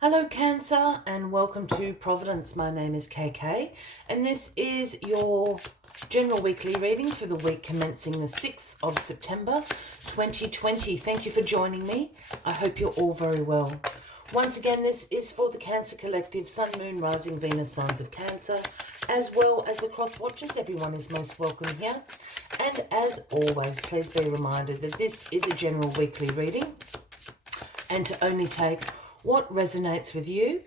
Hello Cancer and welcome to Providence. My name is KK and this is your general weekly reading for the week commencing the 6th of September 2020. Thank you for joining me. I hope you're all very well. Once again, this is for the Cancer Collective, Sun, Moon, Rising, Venus, signs of Cancer, as well as the cross watchers. Everyone is most welcome here. And as always, please be reminded that this is a general weekly reading and to only take what resonates with you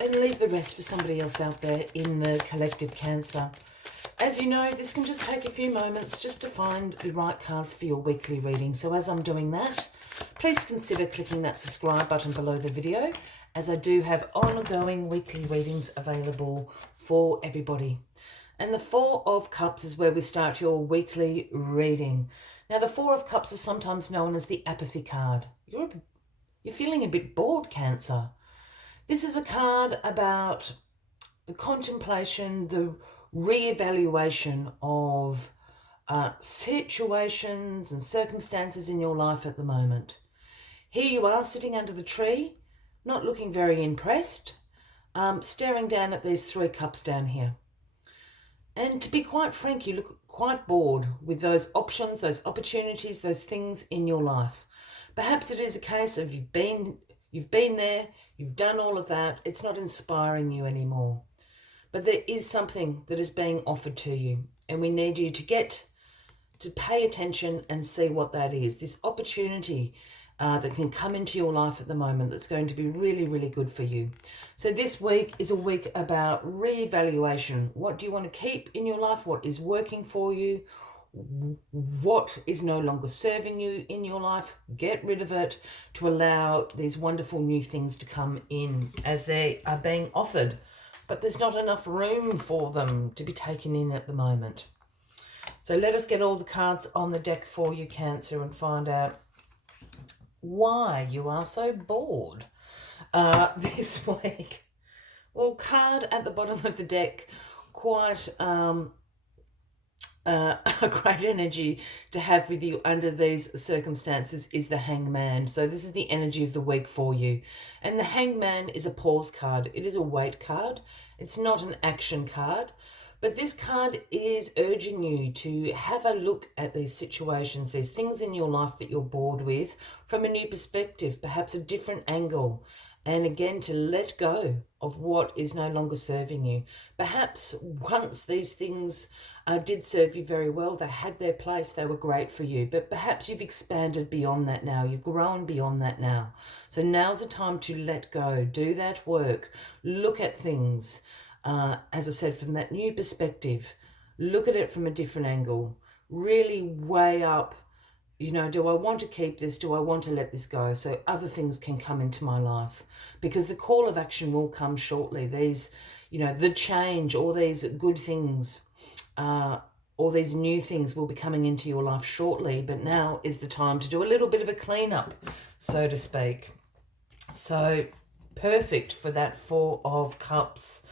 and leave the rest for somebody else out there in the collective Cancer. As you know, this can just take a few moments just to find the right cards for your weekly reading. So as I'm doing that, please consider clicking that subscribe button below the video, as I do have ongoing weekly readings available for everybody. And the Four of Cups is where we start your weekly reading. Now, the Four of Cups is sometimes known as the Apathy Card. You're feeling a bit bored, Cancer. This is a card about the contemplation, the re-evaluation of situations and circumstances in your life at the moment. Here you are sitting under the tree, not looking very impressed, staring down at these three cups down here. And to be quite frank, you look quite bored with those options, those opportunities, those things in your life. Perhaps it is a case of you've been there, you've done all of that, it's not inspiring you anymore. But there is something that is being offered to you, and we need you to pay attention and see what that is. This opportunity that can come into your life at the moment that's going to be really, really good for you. So this week is a week about re-evaluation. What do you want to keep in your life? What is working for you? What is no longer serving you in your life? Get rid of it to allow these wonderful new things to come in as they are being offered. But there's not enough room for them to be taken in at the moment. So let us get all the cards on the deck for you, Cancer, and find out why you are so bored this week. Well, card at the bottom of the deck, quite a great energy to have with you under these circumstances is the Hangman. So this is the energy of the week for you. And the Hangman is a pause card. It is a wait card. It's not an action card. But this card is urging you to have a look at these situations, these things in your life that you're bored with from a new perspective, perhaps a different angle. And again, to let go of what is no longer serving you. Perhaps once these things did serve you very well, they had their place, they were great for you. But perhaps you've expanded beyond that now. You've grown beyond that now. So now's the time to let go, do that work, look at things, as I said, from that new perspective. Look at it from a different angle. Really weigh up, do I want to keep this? Do I want to let this go? So other things can come into my life, because the call of action will come shortly. These, the change, all these good things, all these new things will be coming into your life shortly. But now is the time to do a little bit of a cleanup, so to speak. So perfect for that Four of Cups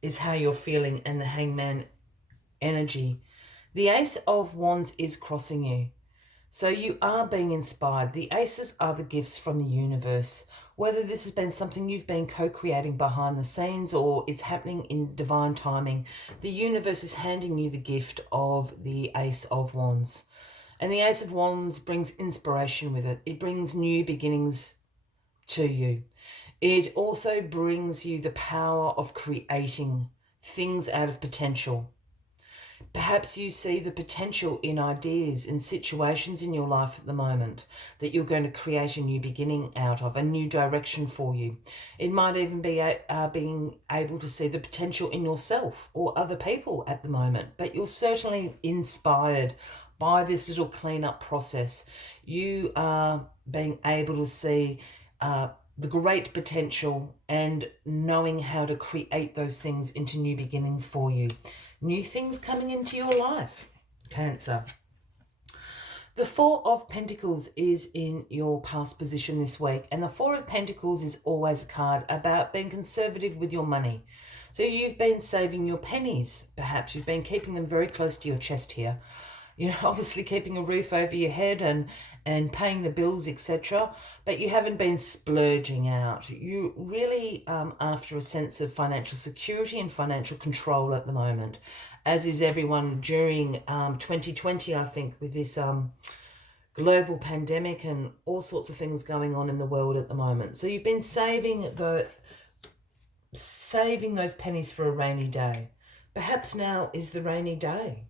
is how you're feeling, and the Hangman energy. The Ace of Wands is crossing you. So you are being inspired. The aces are the gifts from the universe. Whether this has been something you've been co-creating behind the scenes or it's happening in divine timing, the universe is handing you the gift of the Ace of Wands. And the Ace of Wands brings inspiration with it. It brings new beginnings to you. It also brings you the power of creating things out of potential. Perhaps you see the potential in ideas, in situations in your life at the moment that you're going to create a new beginning out of, a new direction for you. It might even be being able to see the potential in yourself or other people at the moment, but you're certainly inspired by this little cleanup process. You are being able to see the great potential and knowing how to create those things into new beginnings for you. New things coming into your life, Cancer. The Four of Pentacles is in your past position this week, and the Four of Pentacles is always a card about being conservative with your money. So you've been saving your pennies, perhaps you've been keeping them very close to your chest here. obviously keeping a roof over your head and paying the bills, etc. But you haven't been splurging out. You really after a sense of financial security and financial control at the moment, as is everyone during 2020, I think, with this global pandemic and all sorts of things going on in the world at the moment. So you've been saving those pennies for a rainy day. Perhaps now is the rainy day.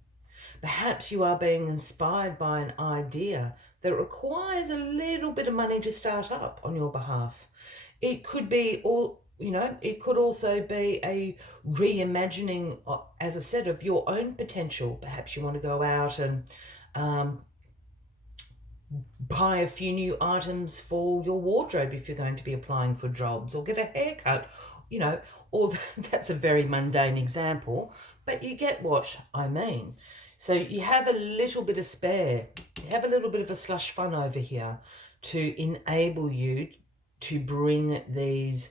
Perhaps you are being inspired by an idea that requires a little bit of money to start up on your behalf. It could be it could also be a reimagining, as I said, of your own potential. Perhaps you want to go out and buy a few new items for your wardrobe if you're going to be applying for jobs, or get a haircut, or that's a very mundane example, but you get what I mean. So you have a little bit of spare, you have a little bit of a slush fund over here to enable you to bring these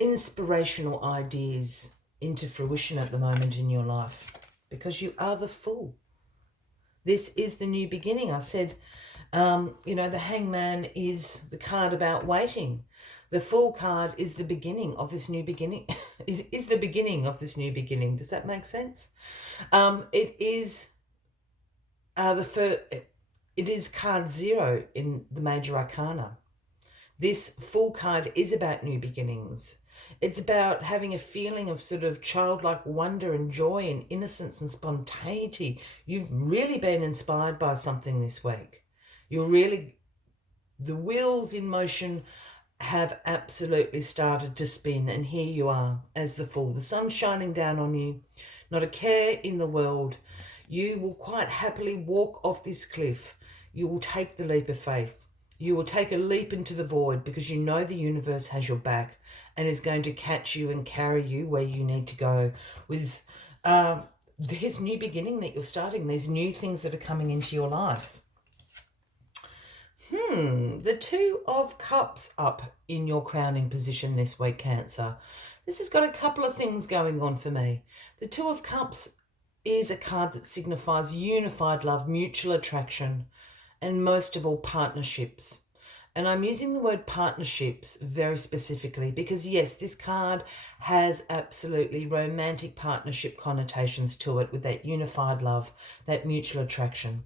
inspirational ideas into fruition at the moment in your life, because you are the Fool. This is the new beginning. I said, the Hangman is the card about waiting. The Fool card is the beginning of this new beginning. is the beginning of this new beginning. Does that make sense? It is it is card 0 in the major arcana. This Fool card is about new beginnings. It's about having a feeling of sort of childlike wonder and joy and innocence and spontaneity. You've really been inspired by something this week. The wheels in motion have absolutely started to spin, and here you are as the Fool. The sun's shining down on you, not a care in the world. You will quite happily walk off this cliff. You will take the leap of faith. You will take a leap into the void, because you know the universe has your back and is going to catch you and carry you where you need to go with this new beginning that you're starting, these new things that are coming into your life. The 2 of Cups up in your crowning position this week, Cancer. This has got a couple of things going on for me. The 2 of Cups is a card that signifies unified love, mutual attraction, and most of all, partnerships. And I'm using the word partnerships very specifically because, yes, this card has absolutely romantic partnership connotations to it, with that unified love, that mutual attraction.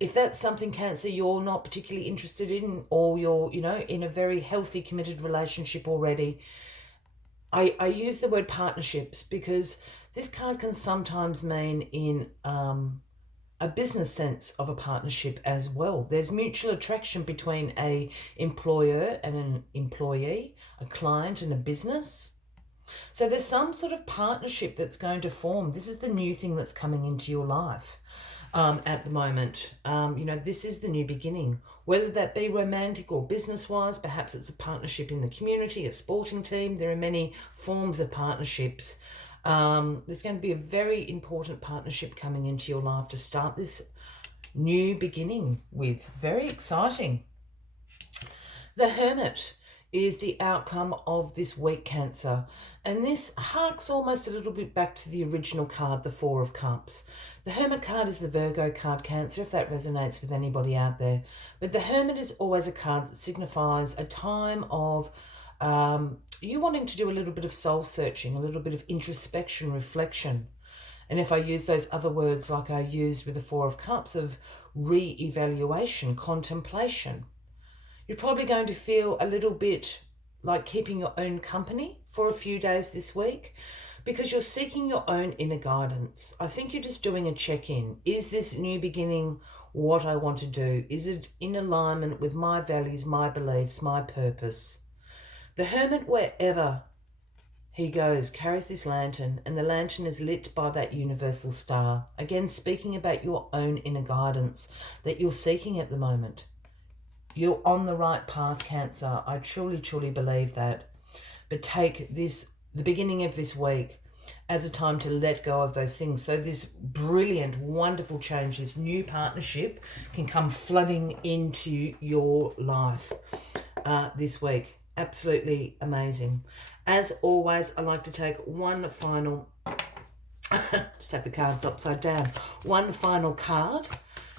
If that's something, Cancer, you're not particularly interested in, or you're, in a very healthy, committed relationship already, I use the word partnerships because this card can sometimes mean in a business sense of a partnership as well. There's mutual attraction between a employer and an employee, a client and a business. So there's some sort of partnership that's going to form. This is the new thing that's coming into your life at the moment. This is the new beginning, whether that be romantic or business-wise. Perhaps it's a partnership in the community, a sporting team. There are many forms of partnerships. There's going to be a very important partnership coming into your life to start this new beginning with. Very exciting. The Hermit is the outcome of this week, Cancer. And this harks almost a little bit back to the original card, the 4 of Cups. The Hermit card is the Virgo card, Cancer, if that resonates with anybody out there. But the Hermit is always a card that signifies a time of you wanting to do a little bit of soul searching, a little bit of introspection, reflection. And if I use those other words like I used with the 4 of Cups, of re-evaluation, contemplation, you're probably going to feel a little bit like keeping your own company for a few days this week, because you're seeking your own inner guidance. I think you're just doing a check-in. Is this new beginning what I want to do? Is it in alignment with my values, my beliefs, my purpose? The Hermit, wherever he goes, carries this lantern, and the lantern is lit by that universal star. Again, speaking about your own inner guidance that you're seeking at the moment. You're on the right path, Cancer. I truly, truly believe that. But take the beginning of this week, as a time to let go of those things. So this brilliant, wonderful change, this new partnership can come flooding into your life this week. Absolutely amazing. As always, I like to take one final Just have the cards upside down. One final card,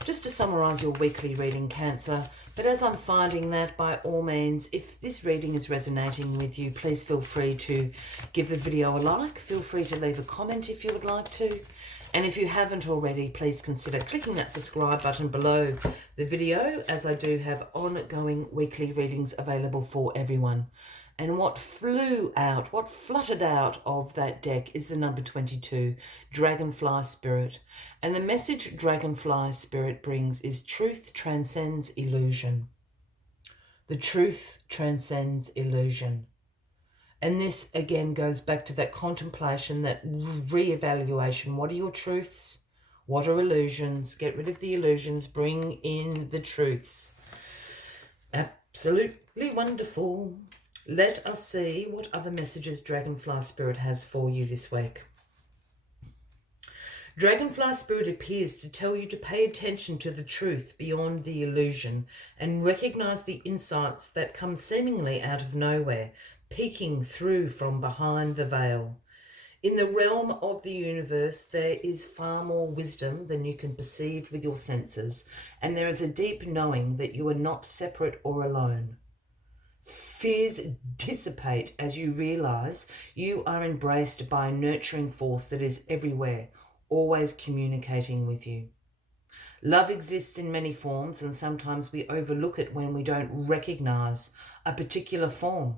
just to summarise your weekly reading, Cancer. But as I'm finding that, by all means, if this reading is resonating with you, please feel free to give the video a like. Feel free to leave a comment if you would like to. And if you haven't already, please consider clicking that subscribe button below the video, as I do have ongoing weekly readings available for everyone. And what fluttered out of that deck is the number 22, Dragonfly Spirit. And the message Dragonfly Spirit brings is truth transcends illusion. The truth transcends illusion. And this again goes back to that contemplation, that re-evaluation. What are your truths? What are illusions? Get rid of the illusions. Bring in the truths. Absolutely wonderful. Let us see what other messages Dragonfly Spirit has for you this week. Dragonfly Spirit appears to tell you to pay attention to the truth beyond the illusion and recognize the insights that come seemingly out of nowhere, peeking through from behind the veil. In the realm of the universe, there is far more wisdom than you can perceive with your senses, and there is a deep knowing that you are not separate or alone. Fears dissipate as you realize you are embraced by a nurturing force that is everywhere, always communicating with you. Love exists in many forms, and sometimes we overlook it when we don't recognize a particular form.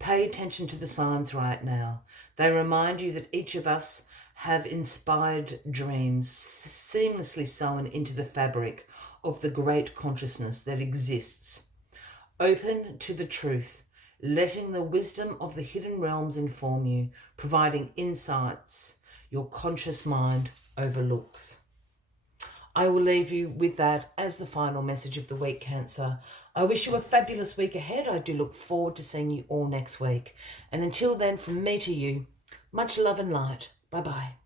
Pay attention to the signs right now. They remind you that each of us have inspired dreams seamlessly sewn into the fabric of the great consciousness that exists. Open to the truth, letting the wisdom of the hidden realms inform you, providing insights your conscious mind overlooks. I will leave you with that as the final message of the week, Cancer. I wish you a fabulous week ahead. I do look forward to seeing you all next week. And until then, from me to you, much love and light. Bye-bye.